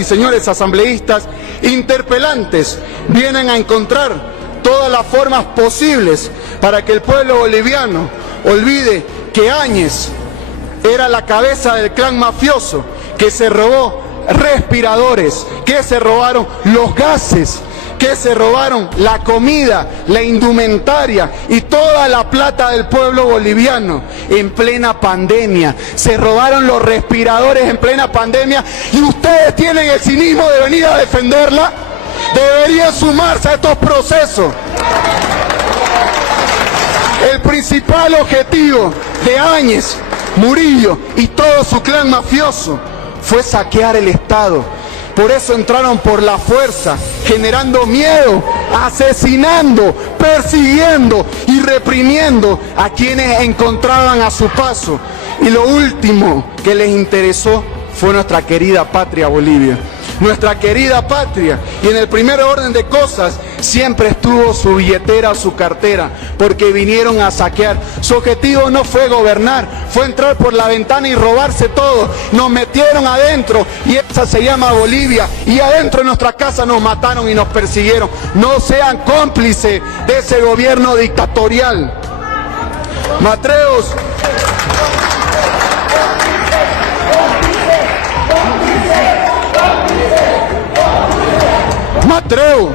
y señores asambleístas, interpelantes vienen a encontrar todas las formas posibles para que el pueblo boliviano olvide que Áñez era la cabeza del clan mafioso que se robó respiradores, que se robaron los gases, que se robaron la comida, la indumentaria y toda la plata del pueblo boliviano en plena pandemia. Se robaron los respiradores en plena pandemia y ustedes tienen el cinismo de venir a defenderla. Deberían sumarse a estos procesos. El principal objetivo de Áñez, Murillo y todo su clan mafioso fue saquear el Estado. Por eso entraron por la fuerza, generando miedo, asesinando, persiguiendo y reprimiendo a quienes encontraban a su paso. Y lo último que les interesó fue nuestra querida patria Bolivia. Nuestra querida patria, y en el primer orden de cosas siempre estuvo su billetera, su cartera, porque vinieron a saquear. Su objetivo no fue gobernar, fue entrar por la ventana y robarse todo. Nos metieron adentro y esa se llama Bolivia, y adentro de nuestra casa nos mataron y nos persiguieron. No sean cómplices de ese gobierno dictatorial. Me atrevo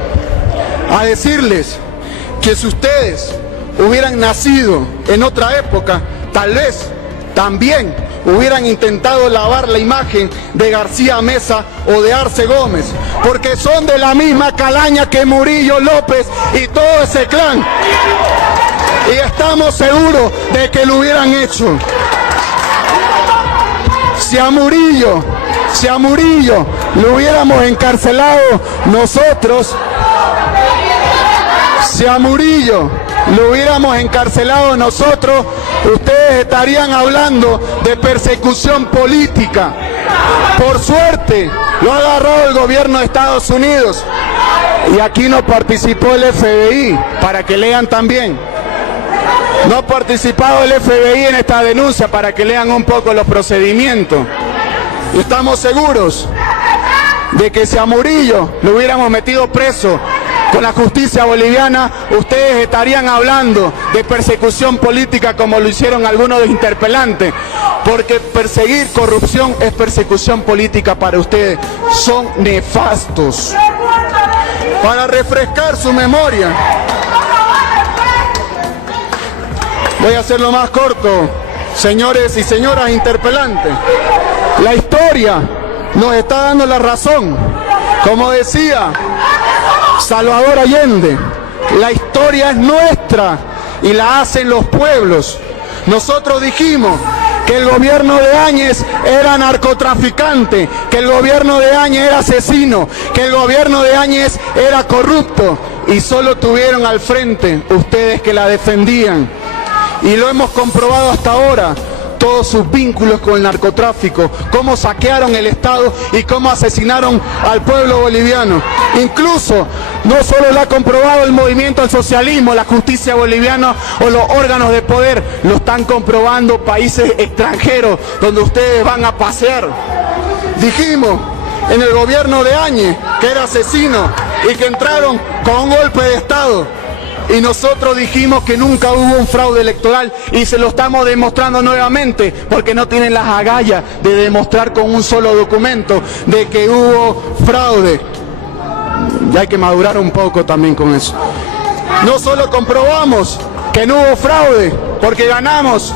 a decirles que si ustedes hubieran nacido en otra época, tal vez también hubieran intentado lavar la imagen de García Meza o de Arce Gómez, porque son de la misma calaña que Murillo, López y todo ese clan. Y estamos seguros de que lo hubieran hecho. Si a Murillo lo hubiéramos encarcelado nosotros, ustedes estarían hablando de persecución política. Por suerte, lo ha agarrado el gobierno de Estados Unidos y aquí no participó el FBI, para que lean también. No ha participado el FBI en esta denuncia, para que lean un poco los procedimientos. Y estamos seguros de que si a Murillo lo hubiéramos metido preso con la justicia boliviana, ustedes estarían hablando de persecución política como lo hicieron algunos de los interpelantes, porque perseguir corrupción es persecución política para ustedes. Son nefastos. Para refrescar su memoria, voy a hacerlo más corto, señores y señoras interpelantes. La historia nos está dando la razón. Como decía Salvador Allende, la historia es nuestra y la hacen los pueblos. Nosotros dijimos que el gobierno de Áñez era narcotraficante, que el gobierno de Áñez era asesino, que el gobierno de Áñez era corrupto, y solo tuvieron al frente ustedes que la defendían. Y lo hemos comprobado hasta ahora. Todos sus vínculos con el narcotráfico, cómo saquearon el Estado y cómo asesinaron al pueblo boliviano. Incluso, no solo lo ha comprobado el movimiento al socialismo, la justicia boliviana o los órganos de poder, lo están comprobando países extranjeros donde ustedes van a pasear. Dijimos en el gobierno de Áñez que era asesino y que entraron con un golpe de Estado. Y nosotros dijimos que nunca hubo un fraude electoral, y se lo estamos demostrando nuevamente, porque no tienen las agallas de demostrar con un solo documento de que hubo fraude. Ya hay que madurar un poco también con eso. No solo comprobamos que no hubo fraude, porque ganamos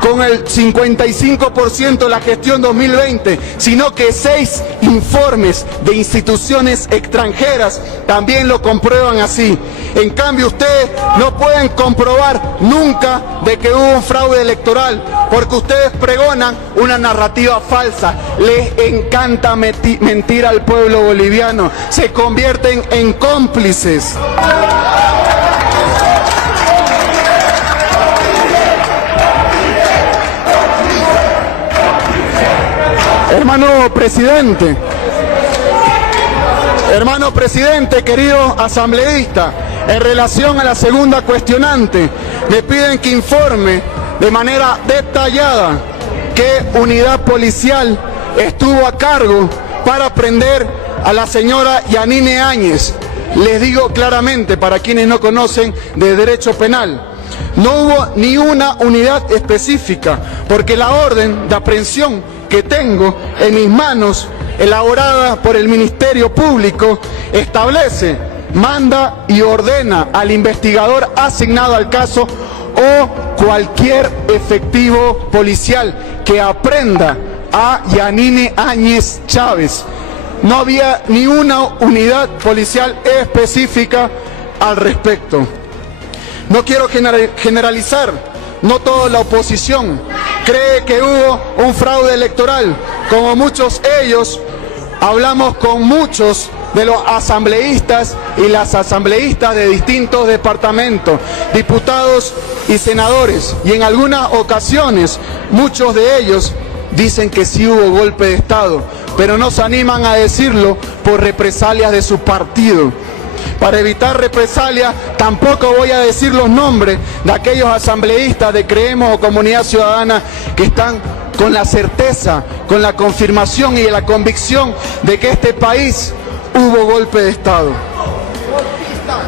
con el 55% la gestión 2020, sino que 6 informes de instituciones extranjeras también lo comprueban así. En cambio, ustedes no pueden comprobar nunca de que hubo un fraude electoral, porque ustedes pregonan una narrativa falsa. Les encanta mentir al pueblo boliviano. Se convierten en cómplices. Hermano presidente, querido asambleísta, en relación a la segunda cuestionante, le piden que informe de manera detallada qué unidad policial estuvo a cargo para prender a la señora Yanine Áñez. Les digo claramente, para quienes no conocen de derecho penal, no hubo ni una unidad específica, porque la orden de aprehensión que tengo en mis manos, elaborada por el Ministerio Público, establece, manda y ordena al investigador asignado al caso o cualquier efectivo policial que aprenda a Yanine Áñez Chávez. No había ni una unidad policial específica al respecto. No quiero generalizar, no toda la oposición cree que hubo un fraude electoral. Como muchos ellos, hablamos con muchos de los asambleístas y las asambleístas de distintos departamentos, diputados y senadores, y en algunas ocasiones muchos de ellos dicen que sí hubo golpe de Estado, pero no se animan a decirlo por represalias de su partido. Para evitar represalias, tampoco voy a decir los nombres de aquellos asambleístas de Creemos o Comunidad Ciudadana que están con la certeza, con la confirmación y la convicción de que este país hubo golpe de Estado.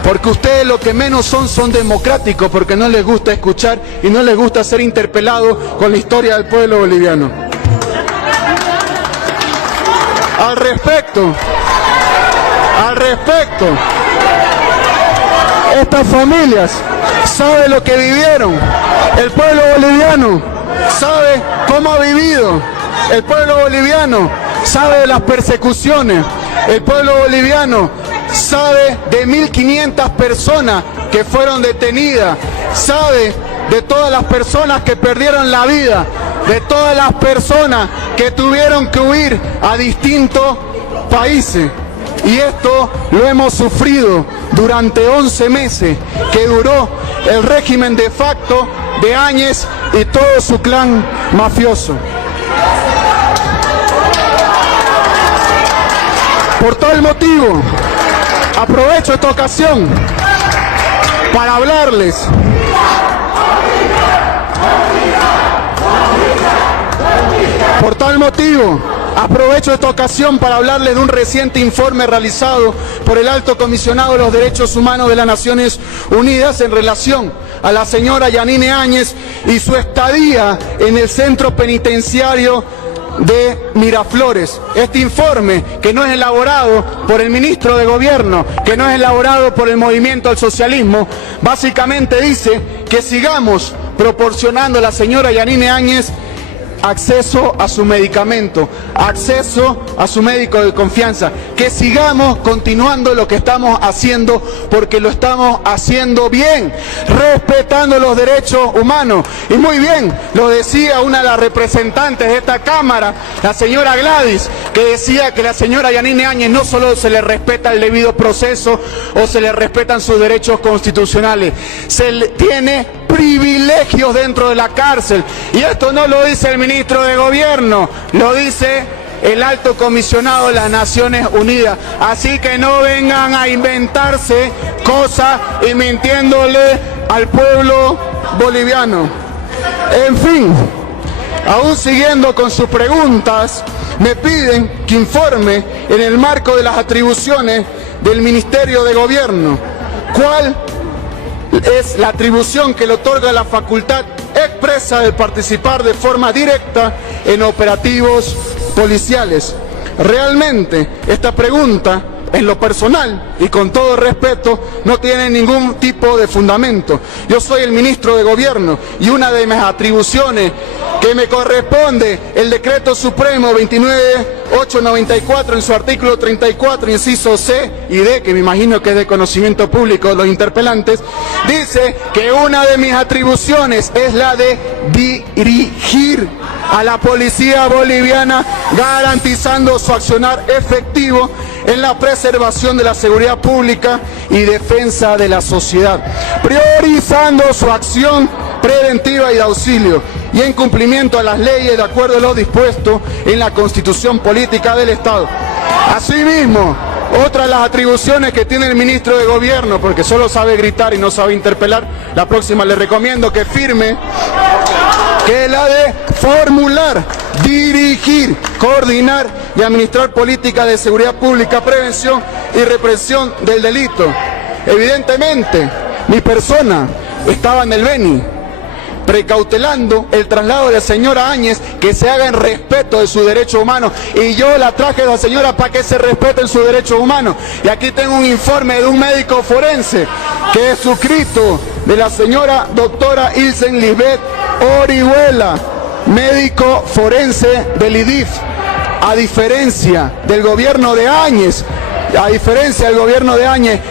Porque ustedes lo que menos son democráticos, porque no les gusta escuchar y no les gusta ser interpelados con la historia del pueblo boliviano. Al respecto, estas familias saben lo que vivieron, el pueblo boliviano sabe cómo ha vivido, el pueblo boliviano sabe de las persecuciones, el pueblo boliviano sabe de 1.500 personas que fueron detenidas, sabe de todas las personas que perdieron la vida, de todas las personas que tuvieron que huir a distintos países. Y esto lo hemos sufrido durante 11 meses que duró el régimen de facto de Áñez y todo su clan mafioso. Por tal motivo, aprovecho esta ocasión para hablarles de un reciente informe realizado por el Alto Comisionado de los Derechos Humanos de las Naciones Unidas en relación a la señora Yanine Áñez y su estadía en el centro penitenciario de Miraflores. Este informe, que no es elaborado por el ministro de Gobierno, que no es elaborado por el Movimiento al Socialismo, básicamente dice que sigamos proporcionando a la señora Yanine Áñez acceso a su medicamento, acceso a su médico de confianza, que sigamos continuando lo que estamos haciendo porque lo estamos haciendo bien, respetando los derechos humanos. Y muy bien, lo decía una de las representantes de esta Cámara, la señora Gladys, que decía que la señora Yanine Áñez no solo se le respeta el debido proceso o se le respetan sus derechos constitucionales, se le tiene privilegios dentro de la cárcel. Y esto no lo dice el ministro de Gobierno, lo dice el Alto Comisionado de las Naciones Unidas. Así que no vengan a inventarse cosas y mintiéndole al pueblo boliviano. En fin, aún siguiendo con sus preguntas, me piden que informe en el marco de las atribuciones del Ministerio de Gobierno cuál es la atribución que le otorga la facultad expresa de participar de forma directa en operativos policiales. Realmente esta pregunta, en lo personal y con todo respeto, no tiene ningún tipo de fundamento. Yo soy el ministro de Gobierno y una de mis atribuciones que me corresponde el Decreto Supremo 29894 en su artículo 34, inciso C y D, que me imagino que es de conocimiento público de los interpelantes, dice que una de mis atribuciones es la de dirigir a la policía boliviana, garantizando su accionar efectivo en la preservación de la seguridad pública y defensa de la sociedad, priorizando su acción preventiva y de auxilio y en cumplimiento a las leyes de acuerdo a lo dispuesto en la Constitución Política del Estado. Asimismo, otra de las atribuciones que tiene el ministro de Gobierno, porque solo sabe gritar y no sabe interpelar, la próxima le recomiendo que firme, que es la de formular, dirigir, coordinar y administrar políticas de seguridad pública, prevención y represión del delito. Evidentemente, mi persona estaba en el Beni, precautelando el traslado de la señora Áñez, que se haga en respeto de sus derechos humanos, y yo la traje a la señora para que se respeten sus derechos humanos. Y aquí tengo un informe de un médico forense, que es suscrito de la señora doctora Ilsen Lisbeth Orihuela, médico forense del IDIF. A diferencia del gobierno de Áñez,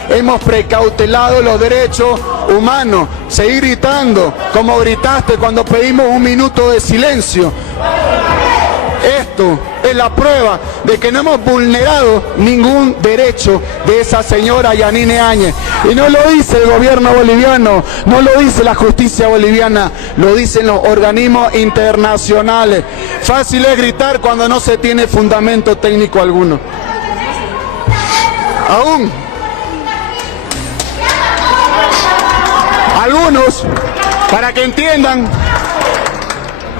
hemos precautelado los derechos humanos. Seguir gritando como gritaste cuando pedimos un minuto de silencio. Esto es la prueba de que no hemos vulnerado ningún derecho de esa señora Yanine Áñez. Y no lo dice el gobierno boliviano, no lo dice la justicia boliviana, lo dicen los organismos internacionales. Fácil es gritar cuando no se tiene fundamento técnico alguno. Aún algunos, para que entiendan,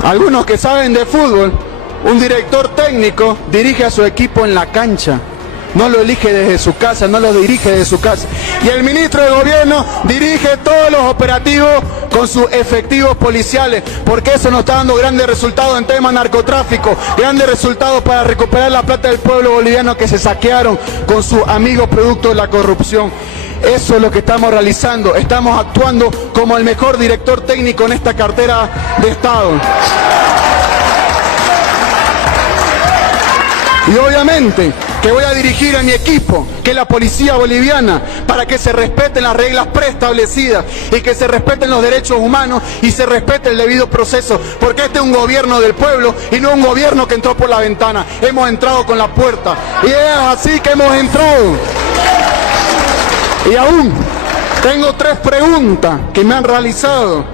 algunos que saben de fútbol, un director técnico dirige a su equipo en la cancha, no lo elige desde su casa, no lo dirige desde su casa. Y el ministro de gobierno dirige todos los operativos con sus efectivos policiales, porque eso nos está dando grandes resultados en temas narcotráfico, grandes resultados para recuperar la plata del pueblo boliviano que se saquearon con sus amigos producto de la corrupción. Eso es lo que estamos realizando, estamos actuando como el mejor director técnico en esta cartera de Estado. Y obviamente que voy a dirigir a mi equipo, que es la policía boliviana, para que se respeten las reglas preestablecidas y que se respeten los derechos humanos y se respete el debido proceso, porque este es un gobierno del pueblo y no un gobierno que entró por la ventana. Hemos entrado con la puerta y es así que hemos entrado. Y aún tengo 3 preguntas que me han realizado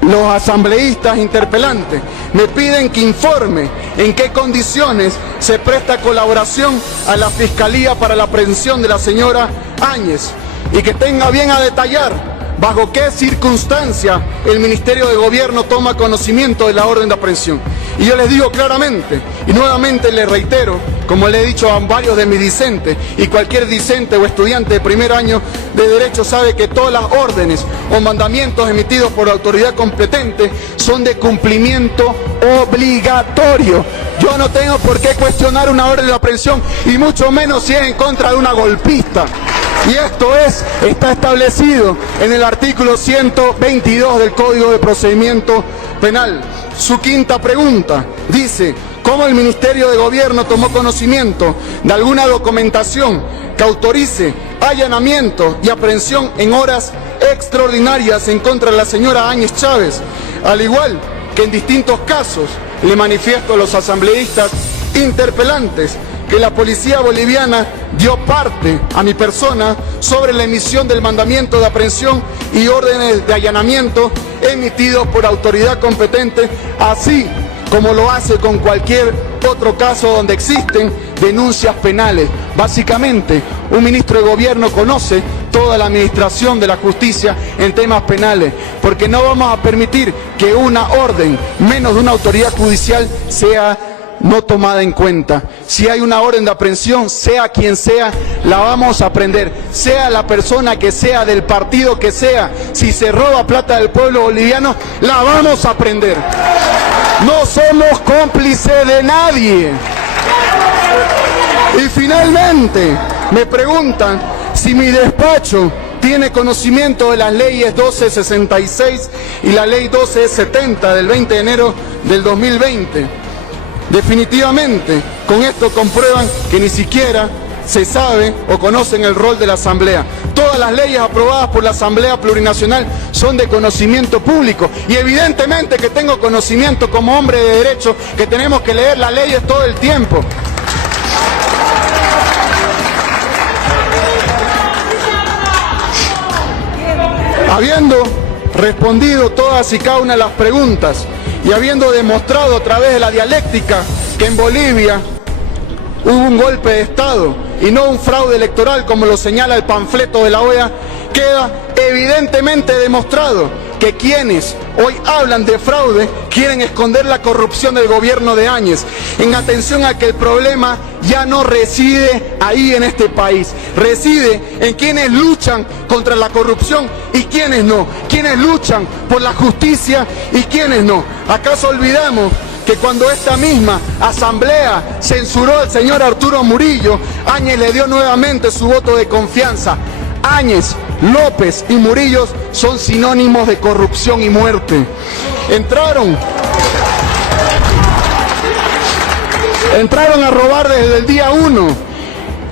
los asambleístas interpelantes. Me piden que informe en qué condiciones se presta colaboración a la Fiscalía para la aprehensión de la señora Áñez y que tenga bien a detallar bajo qué circunstancia el Ministerio de Gobierno toma conocimiento de la orden de aprehensión. Y yo les digo claramente, y nuevamente les reitero, como le he dicho a varios de mis discentes, y cualquier discente o estudiante de primer año de Derecho sabe que todas las órdenes o mandamientos emitidos por la autoridad competente son de cumplimiento obligatorio. Yo no tengo por qué cuestionar una orden de aprehensión, y mucho menos si es en contra de una golpista. Y esto está establecido en el artículo 122 del Código de Procedimiento Penal. Su quinta pregunta dice: ¿cómo el Ministerio de Gobierno tomó conocimiento de alguna documentación que autorice allanamiento y aprehensión en horas extraordinarias en contra de la señora Áñez Chávez? Al igual que en distintos casos, le manifiesto a los asambleístas interpelantes que la policía boliviana dio parte a mi persona sobre la emisión del mandamiento de aprehensión y órdenes de allanamiento emitidos por autoridad competente, así como lo hace con cualquier otro caso donde existen denuncias penales. Básicamente, un ministro de gobierno conoce toda la administración de la justicia en temas penales, porque no vamos a permitir que una orden, menos de una autoridad judicial, sea no tomada en cuenta. Si hay una orden de aprehensión, sea quien sea, la vamos a prender, sea la persona que sea, del partido que sea. Si se roba plata del pueblo boliviano, la vamos a prender. No somos cómplices de nadie. Y finalmente, me preguntan si mi despacho tiene conocimiento de las leyes 1266 y la ley 1270 del 20 de enero del 2020. Definitivamente, con esto comprueban que ni siquiera se sabe o conocen el rol de la Asamblea. Todas las leyes aprobadas por la Asamblea Plurinacional son de conocimiento público, y evidentemente que tengo conocimiento como hombre de derecho, que tenemos que leer las leyes todo el tiempo. Habiendo respondido todas y cada una de las preguntas y habiendo demostrado a través de la dialéctica que en Bolivia hubo un golpe de Estado y no un fraude electoral como lo señala el panfleto de la OEA, queda evidentemente demostrado que quienes hoy hablan de fraude quieren esconder la corrupción del gobierno de Áñez, en atención a que el problema ya no reside ahí en este país, reside en quienes luchan contra la corrupción y quienes no, quienes luchan por la justicia y quienes no. ¿Acaso olvidamos que cuando esta misma asamblea censuró al señor Arturo Murillo, Áñez le dio nuevamente su voto de confianza? Áñez, López y Murillo son sinónimos de corrupción y muerte. Entraron a robar desde el día 1.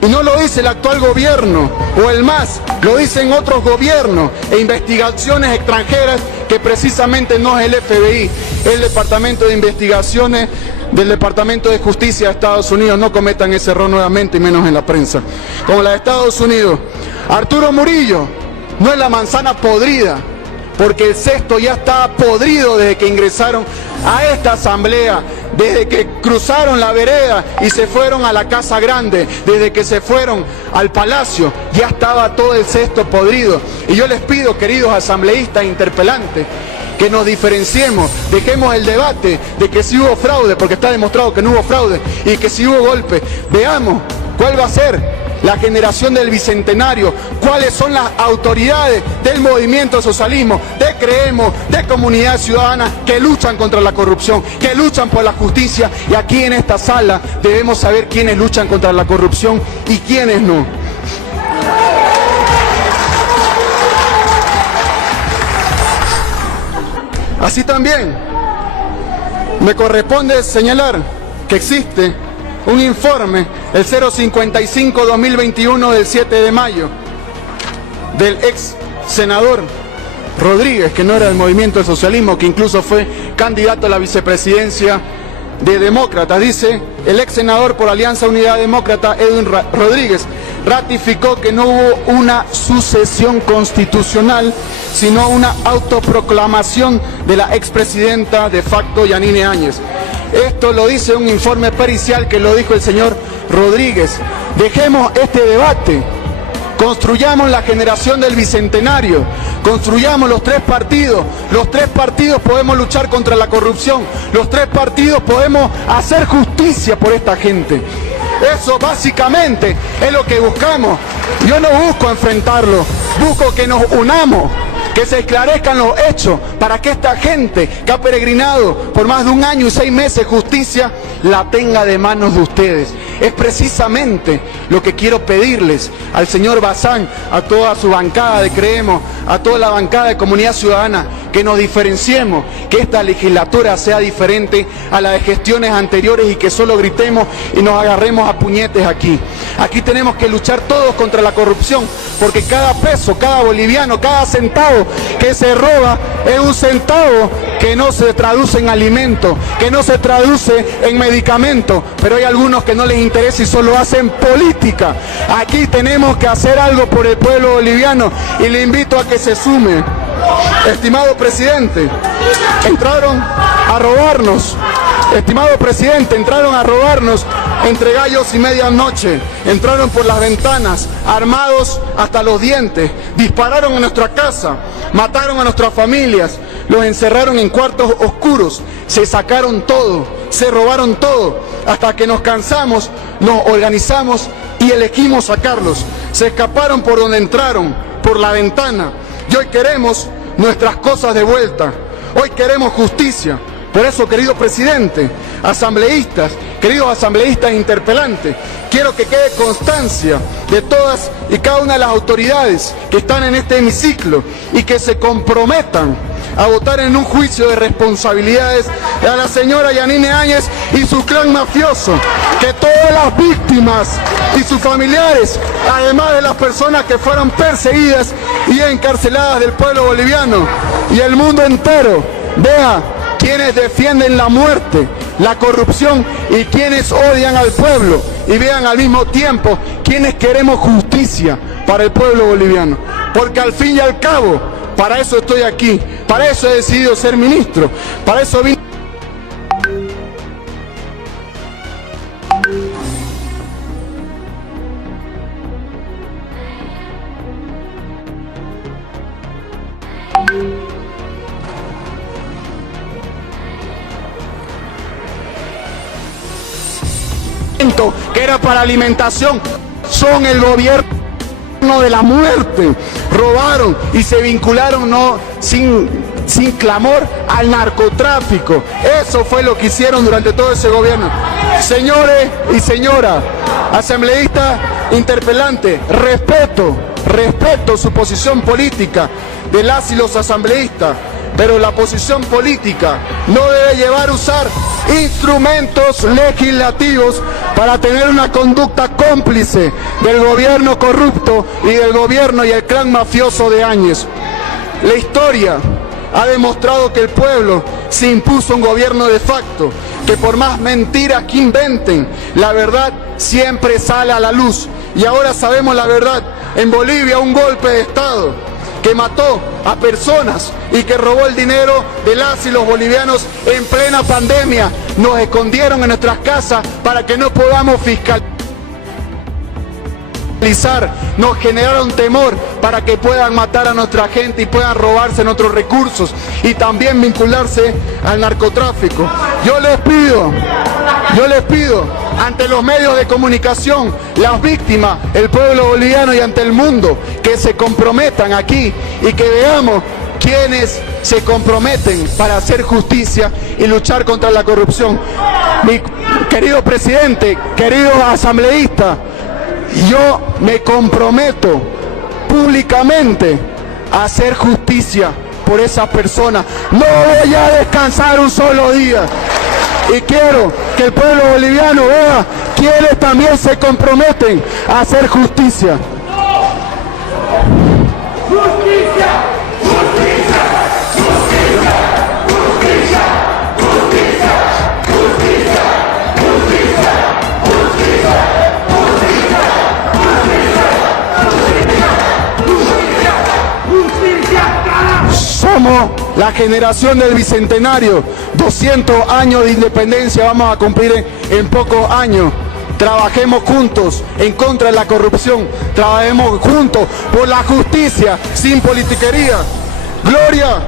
Y no lo dice el actual gobierno o el MAS, lo dicen otros gobiernos e investigaciones extranjeras que precisamente no es el FBI, el Departamento de Investigaciones del Departamento de Justicia de Estados Unidos. No cometan ese error nuevamente y menos en la prensa. Como la de Estados Unidos. Arturo Murillo no es la manzana podrida, porque el cesto ya estaba podrido desde que ingresaron a esta asamblea, desde que cruzaron la vereda y se fueron a la Casa Grande, desde que se fueron al Palacio, ya estaba todo el cesto podrido. Y yo les pido, queridos asambleístas interpelantes, que nos diferenciemos, dejemos el debate de que si hubo fraude, porque está demostrado que no hubo fraude, y que si hubo golpe. Veamos cuál va a ser la generación del Bicentenario, cuáles son las autoridades del movimiento socialismo, de Creemos, de Comunidad Ciudadana, que luchan contra la corrupción, que luchan por la justicia, y aquí en esta sala debemos saber quiénes luchan contra la corrupción y quiénes no. Así también me corresponde señalar que existe un informe, el 055-2021 del 7 de mayo, del ex senador Rodríguez, que no era del movimiento del socialismo, que incluso fue candidato a la vicepresidencia de Demócratas. Dice: el ex senador por Alianza Unidad Demócrata, Edwin Rodríguez, ratificó que no hubo una sucesión constitucional, sino una autoproclamación de la expresidenta de facto Yanine Áñez. Esto lo dice un informe pericial que lo dijo el señor Rodríguez. Dejemos este debate, construyamos la generación del Bicentenario, construyamos los tres partidos. Los tres partidos podemos luchar contra la corrupción, los tres partidos podemos hacer justicia por esta gente. Eso básicamente es lo que buscamos. Yo no busco enfrentarlo, busco que nos unamos, que se esclarezcan los hechos, para que esta gente que ha peregrinado por más de 1 año y 6 meses justicia, la tenga de manos de ustedes. Es precisamente lo que quiero pedirles al señor Bazán, a toda su bancada de Creemos, a toda la bancada de Comunidad Ciudadana, que nos diferenciemos, que esta legislatura sea diferente a la de gestiones anteriores y que solo gritemos y nos agarremos a puñetes aquí. Aquí tenemos que luchar todos contra la corrupción, porque cada peso, cada boliviano, cada centavo que se roba es un centavo que no se traduce en alimento, que no se traduce en medicamento, pero hay algunos que no les interesa y solo hacen política. Aquí tenemos que hacer algo por el pueblo boliviano y le invito a que se sume. Estimado presidente, entraron a robarnos. Estimado presidente, entraron a robarnos entre gallos y medianoche. Entraron por las ventanas, armados hasta los dientes. Dispararon en nuestra casa, mataron a nuestras familias, los encerraron en cuartos oscuros. Se sacaron todo, se robaron todo. Hasta que nos cansamos, nos organizamos y elegimos sacarlos. Se escaparon por donde entraron, por la ventana. Y hoy queremos nuestras cosas de vuelta. Hoy queremos justicia. Por eso, querido presidente, asambleístas, queridos asambleístas interpelantes, quiero que quede constancia de todas y cada una de las autoridades que están en este hemiciclo y que se comprometan a votar en un juicio de responsabilidades a la señora Yanine Áñez y su clan mafioso, que todas las víctimas y sus familiares, además de las personas que fueron perseguidas y encarceladas del pueblo boliviano y el mundo entero, vea quienes defienden la muerte, la corrupción y quienes odian al pueblo, y vean al mismo tiempo quienes queremos justicia para el pueblo boliviano, porque al fin y al cabo, para eso estoy aquí, para eso he decidido ser ministro, para eso vine. era para alimentación. Son el gobierno de la muerte. Robaron y se vincularon sin clamor al narcotráfico. Eso fue lo que hicieron durante todo ese gobierno. Señores y señoras, asambleístas interpelantes, respeto su posición política de las y los asambleístas, pero la posición política no debe llevar a usar instrumentos legislativos para tener una conducta cómplice del gobierno corrupto y del gobierno y el clan mafioso de Áñez. La historia ha demostrado que el pueblo se impuso un gobierno de facto, que por más mentiras que inventen, la verdad siempre sale a la luz. Y ahora sabemos la verdad. En Bolivia un golpe de Estado que mató a personas y que robó el dinero de las y los bolivianos en plena pandemia. Nos escondieron en nuestras casas para que no podamos fiscalizar. Nos generaron temor para que puedan matar a nuestra gente y puedan robarse nuestros recursos y también vincularse al narcotráfico. Yo les pido ante los medios de comunicación, las víctimas, el pueblo boliviano y ante el mundo, que se comprometan aquí y que veamos quienes se comprometen para hacer justicia y luchar contra la corrupción. Mi querido presidente, queridos asambleístas, yo me comprometo públicamente a hacer justicia por esas personas. No voy a descansar un solo día. Y quiero que el pueblo boliviano vea quienes también se comprometen a hacer justicia. ¡Justicia! ¡Justicia! ¡Justicia! ¡Justicia! ¡Justicia! ¡Justicia! Somos la generación del Bicentenario, 200 años de independencia vamos a cumplir en pocos años. Trabajemos juntos en contra de la corrupción, trabajemos juntos por la justicia sin politiquería. Gloria